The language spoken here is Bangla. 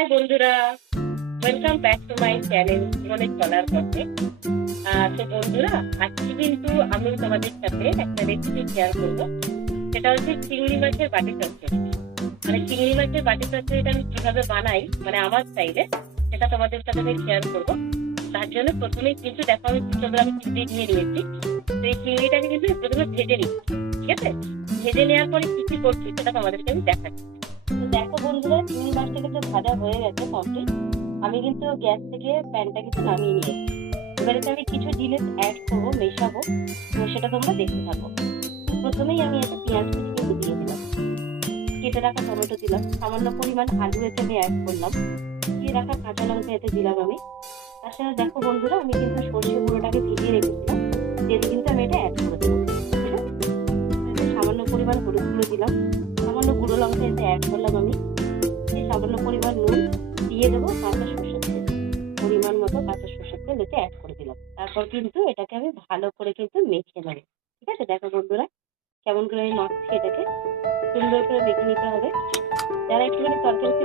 হাই বন্ধুরা, welcome back to my channel জীবনে চলার পথে। তো বন্ধুরা, আজকে কিন্তু আমি তোমাদের সাথে একটা রেসিপি শেয়ার করবো। সেটা হচ্ছে চিংড়ি মাছের বাটি চচ্চড়ি। মানে চিংড়ি মাছের বাটি চচ্চড়িটা আমি কিভাবে বানাই, মানে আমার স্টাইলে, সেটা তোমাদের সাথে আমি শেয়ার করবো। তার জন্য প্রথমেই কিন্তু দেখো আমি 200 গ্রাম চিংড়ি নিয়ে নিয়েছি। তো এই চিংড়িটাকে কিন্তু প্রথমে ভেজে নিচ্ছি, ঠিক আছে? ভেজে নেওয়ার পরে কি কি করছি সেটা তোমাদেরকে আমি দেখাচ্ছি। তো দেখো বন্ধুরা, চিংড়ি মাছটা কিন্তু ভাজা হয়ে গেছে কমপ্লিট। আমি কিন্তু গ্যাস থেকে প্যানটা কিন্তু নামিয়ে নিয়েছি। এবারে আমি কিছু জিনিস অ্যাড করবো, মেশাবো। তো সেটা তোমরা দেখতে থাকো। প্রথমেই আমি একটা পেঁয়াজ কুচি কিন্তু দিয়ে দিলাম, কেটে রাখা টমেটো দিলাম, সামান্য পরিমাণ আলু এতে আমি অ্যাড করলাম, দিয়ে রাখা কাঁচা লঙ্কা এতে দিলাম আমি। তার সাথে দেখো বন্ধুরা, আমি কিন্তু সর্ষে গুঁড়োটাকে ভিজিয়ে রেখেছিলাম, যেটা কিন্তু আমি এটা অ্যাড করে দেবো। সামান্য পরিমাণ হলুদ গুঁড়ো দিলাম, সামান্য গুঁড়ো লঙ্কা এতে অ্যাড করলাম আমি, সামান্য পরিমাণ নুন দিয়ে দেবো, কাঁচা সর্ষের তেল পরিমাণ মতো কাঁচা সর্ষের তেল এতে অ্যাড করে দিলাম। তারপর কিন্তু এটাকে আমি ভালো করে কিন্তু মেখে নেবো, ঠিক আছে? দেখো বন্ধুরা, কেমন করে আমি মাখছি, এটাকে সুন্দর করে মেখে নিতে হবে। যারা একটুখানি তরকারিতে